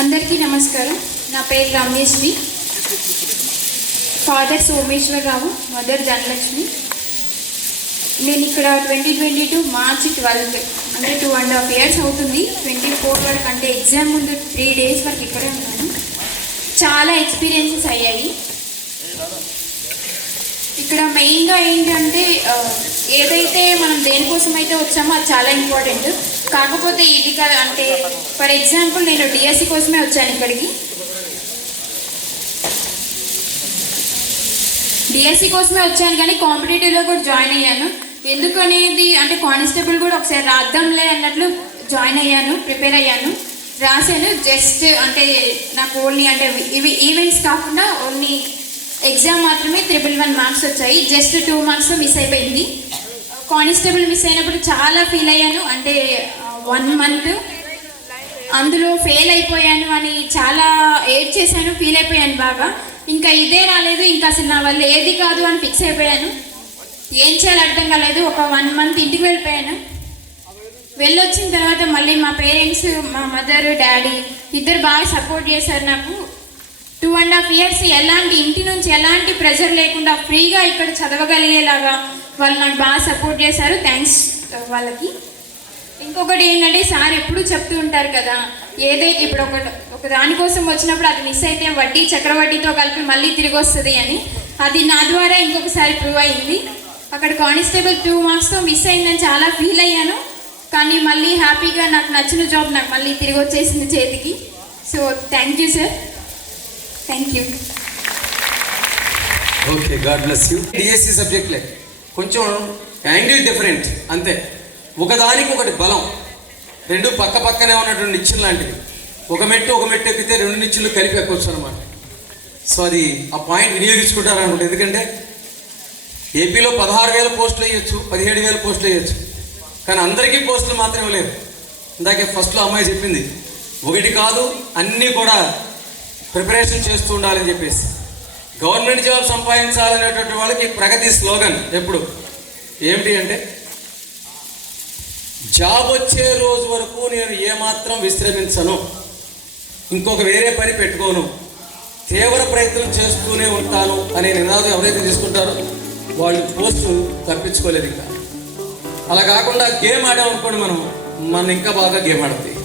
అందరికీ నమస్కారం. నా పేరు రమ్యశ్రీ. Father Someswararao mother Dhanalakshmi. నేను ఇక్కడ twenty twenty two March twelve అంటే టూ అండ్ హాఫ్ ఇయర్స్ అవుతుంది. ట్వంటీ ఫోర్ వరకు అంటే ఎగ్జామ్ ముందు త్రీ డేస్ వరకు ఇక్కడే ఉన్నాను. చాలా ఎక్స్పీరియన్సెస్ అయ్యాయి. ఇక్కడ మెయిన్గా ఏంటంటే ఏదైతే మనం దేనికోసం అయితే వచ్చామో అది చాలా ఇంపార్టెంట్ కాకపోతే ఇది కాదు అంటే ఫర్ ఎగ్జాంపుల్ నేను డిఎస్సి కోసమే వచ్చాను ఇక్కడికి. డిఎస్సి కోసమే వచ్చాను కానీ కాంపిటేటివ్లో కూడా జాయిన్ అయ్యాను. ఎందుకు అనేది అంటే కానిస్టేబుల్ కూడా ఒకసారి రాద్దాంలే అన్నట్లు జాయిన్ అయ్యాను ప్రిపేర్ అయ్యాను. రాశాను జస్ట్ అంటే నాకు ఓన్లీ అంటే ఇవి ఈవెంట్స్ కాకుండా ఓన్లీ ఎగ్జామ్ మాత్రమే త్రిబుల్ వన్ మార్క్స్ వచ్చాయి. జస్ట్ టూ మార్క్స్ మిస్ అయిపోయింది. కానిస్టేబుల్ మిస్ అయినప్పుడు చాలా ఫీల్ అయ్యాను. అంటే వన్ మంత్ అందులో ఫెయిల్ అయిపోయాను అని చాలా ఏడ్ చేశాను ఫీల్ అయిపోయాను బాగా. ఇంకా ఇదే రాలేదు ఇంకా అసలు నా వల్ల ఏది కాదు అని ఫిక్స్ అయిపోయాను. ఏం చేయాలో అర్థం కాలేదు. ఒక వన్ మంత్ ఇంటికి వెళ్ళిపోయాను. వెళ్ళొచ్చిన తర్వాత మళ్ళీ మా పేరెంట్స్ మా మదర్ డాడీ ఇద్దరు బాగా సపోర్ట్ చేశారు నాకు. టూ అండ్ హాఫ్ ఇయర్స్ ఎలాంటి ఇంటి నుంచి ఎలాంటి ప్రెజర్ లేకుండా ఫ్రీగా ఇక్కడ చదవగలిగేలాగా వాళ్ళు నాకు బాగా సపోర్ట్ చేశారు. థ్యాంక్స్ వాళ్ళకి. ఇంకొకటి ఏంటంటే సార్ ఎప్పుడు చెప్తూ ఉంటారు కదా ఏదైతే ఇప్పుడు ఒక ఒక దానికోసం వచ్చినప్పుడు అది మిస్ అయితే వడ్డీ చక్రవడ్డీతో కలిపి మళ్ళీ తిరిగి వస్తుంది అని. అది నా ద్వారా ఇంకొకసారి ప్రూవ్ అయింది. అక్కడ కానిస్టేబుల్ టూ మార్క్స్తో మిస్ అయిందని చాలా ఫీల్ అయ్యాను. కానీ మళ్ళీ హ్యాపీగా నాకు నచ్చిన జాబ్ నాకు మళ్ళీ తిరిగి వచ్చేసింది చేతికి. So thank you sir thank you okay God bless you DSC సబ్జెక్ట్లే కొంచెం యాంగిల్ డిఫరెంట్ అంతే. ఒకదానికి ఒకటి బలం. రెండు పక్క పక్కనే ఉన్నటువంటి నిచ్చెన లాంటివి. ఒక మెట్టు ఒక మెట్టు ఎక్కితే రెండు నిచ్చులు కలిపి ఎక్కొచ్చు అనమాట సో అది ఆ పాయింట్ వినియోగించుకుంటారనమాట ఎందుకంటే ఏపీలో పదహారు వేల పోస్టులు వేయొచ్చు పదిహేడు వేల పోస్టులు వేయొచ్చు. కానీ అందరికీ పోస్టులు మాత్రం లేవు. ఇందాకే ఫస్ట్లో అమ్మాయి చెప్పింది. ఒకటి కాదు అన్నీ కూడా ప్రిపరేషన్ చేస్తూ ఉండాలని చెప్పేసి. గవర్నమెంట్ జాబ్ సంపాదించాలనేటువంటి వాళ్ళకి ప్రగతి స్లోగన్ ఎప్పుడు? ఏమిటి అంటే జాబ్ వచ్చే రోజు వరకు నేను ఏమాత్రం విశ్రమించను. ఇంకొక వేరే పని పెట్టుకోను. తీవ్ర ప్రయత్నం చేస్తూనే ఉంటాను అనే నినాదం ఎవరైతే తీసుకుంటారో వాళ్ళు పోస్టు తప్పించుకోలేరు ఇంకా. అలా కాకుండా గేమ్ ఆడామనుకోండి మనం మన ఇంకా బాగా గేమ్ ఆడుతుంది